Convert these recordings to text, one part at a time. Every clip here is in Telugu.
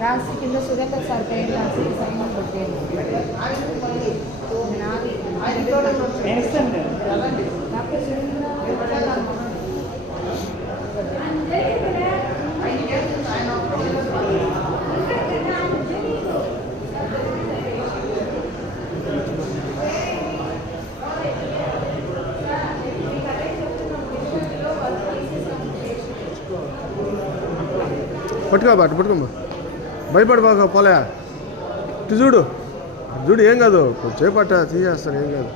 రాసి కింద సురేఖ సార్ పేరు రాసి సైన్ కొట్టేది. పట్టుకో బాటు పట్టుకోమ్మా, భయపడి బాగా పోలే ఇటు చూడు చూడు, ఏం కాదు చేపట్ట తీసేస్తారు, ఏం కాదు.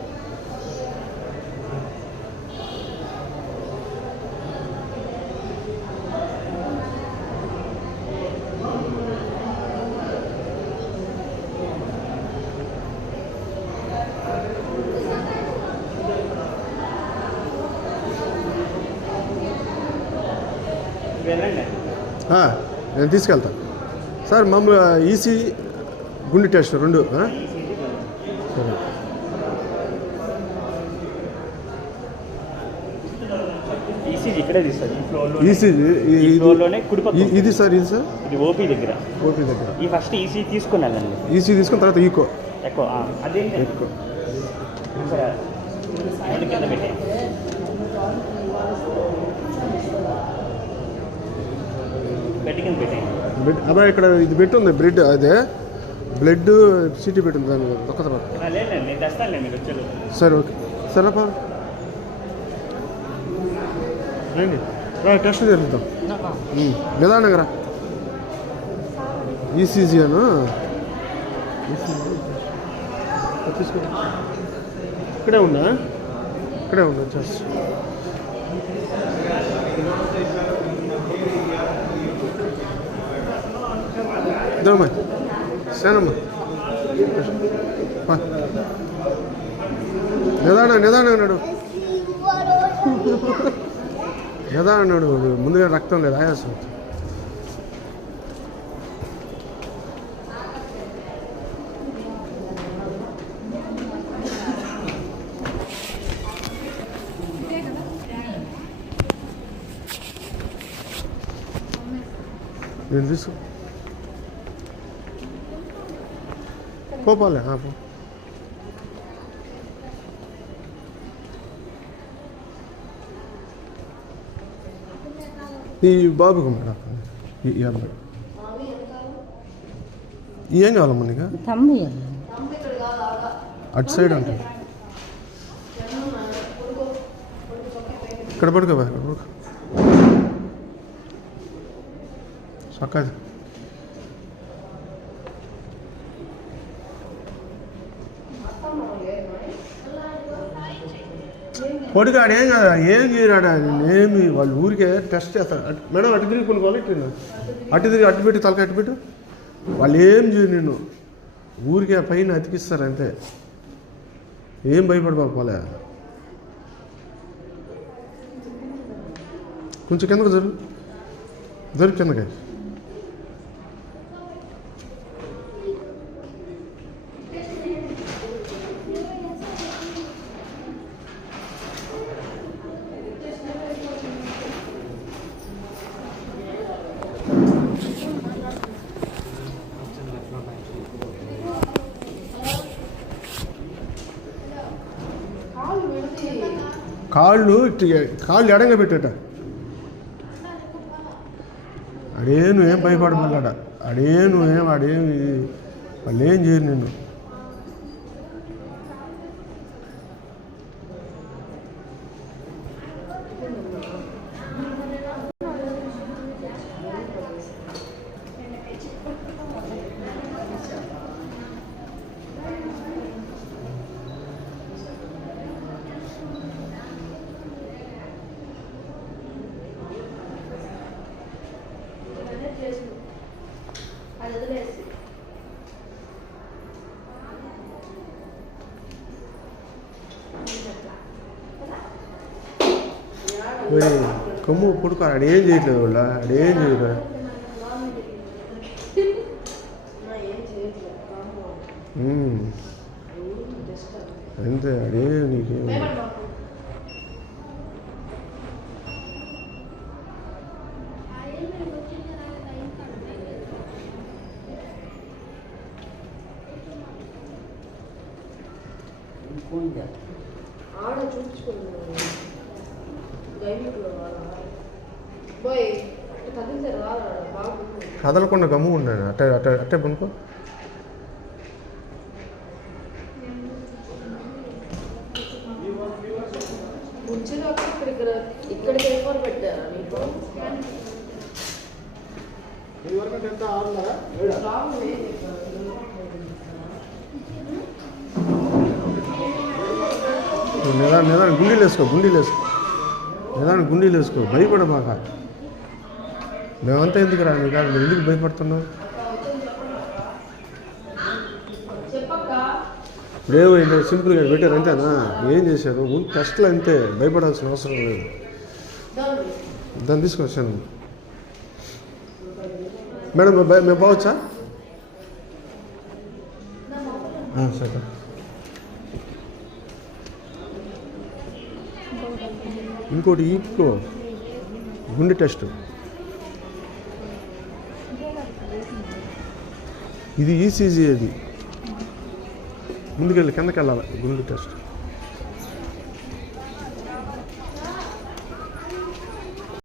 నేను తీసుకెళ్తాను సార్. మామూలుగా ఈసీ గుండె టెస్ట్ రెండు. సరే ఈసీజీ ఇది సార్, ఇది సార్ ఇది ఓపీ దగ్గర. ఈ ఫస్ట్ ఈసీ తీసుకుని వెళ్ళండి. ఈసీ తీసుకున్న తర్వాత ఈకో ఎక్కువ అదే ఎక్కువ కింద పెట్టే అబ్బాయి ఇక్కడ ఇది పెట్టుంది బ్రెడ్, అదే బ్లడ్ సిటీ పెట్టింది దాని ఒక్క తర్వాత. సరే ఓకే సరే పా రండి టెస్ట్ జరుగుతాం నిదానంగా రా. ఈసీజీ అను తీసుకో, ఇక్కడే ఉన్నా జస్ట్ ఇద్దరమ్మా సేనమ్మా నిదానం నడు ముందుగా రక్తం లేదు, ఆయాసం. నేను తీసుకో పోపాలే పో. ఈ బాబుకు మేడం ఈ అబ్బాయి ఏం కావాలమ్మా నీకు? అటు సైడ్ అంటే ఇక్కడ పడుకోబా, ఇక్కడ పడుకో చక్కది. కొడుకు ఆడేం కదా, ఏం చేయరాడా, ఏమి వాళ్ళు ఊరికే టెస్ట్ చేస్తారు. మేడం అటు తిరిగి కొనుక్కోవాలి, ఇట్లా అటు తిరిగి అటు పెట్టి తలక అటు పెట్టు, వాళ్ళు ఏం చేయరు నిన్ను, ఊరికే పైన అతికిస్తారు అంతే. ఏం భయపడిపోలే, కొంచెం కిందకు జరుగు కిందకి. కాళ్ళు ఎడంగా పెట్టేట, అడేం భయపడమన్నాడ, అడేమి వాళ్ళు ఏం చేయరు నిన్ను. కొమ్ము పుడుకో, అడేం చేయట్లేదు వాళ్ళ, అడేం చేయరు అంతే, అడే నీకేం. ఆడ చూపించుకున్నాను గైనిక్లో పోయి కదిలితే బాగుంది. కదలకుండా గమ్ము ఉన్నాను అట్టే అట్టే అట్టే పనుకో. ముంచిలో ఇక్కడికి ఎయిర్పోర్ట్ పెట్టారా నీకు? నిదానం గుండీలు వేసుకో నిదానం గుండీలు వేసుకో. భయపడ బాగా. మేమంతా ఎందుకు రా మీకు మీరు ఎందుకు భయపడుతున్నావు? ఇప్పుడేమో ఏంటో సింపుల్గా పెట్టారు అంతేనా? ఏం చేశారు? టెస్ట్లు అంతే, భయపడాల్సిన అవసరం లేదు. దాన్ని తీసుకొచ్చాను మేడం. మేము పోవచ్చా? సరే. ఇంకోటి ఈకో గుండె టెస్ట్. ఇది ఈసీజీ. అది ముందుకెళ్ళి కిందకి వెళ్ళాలి గుండె టెస్ట్.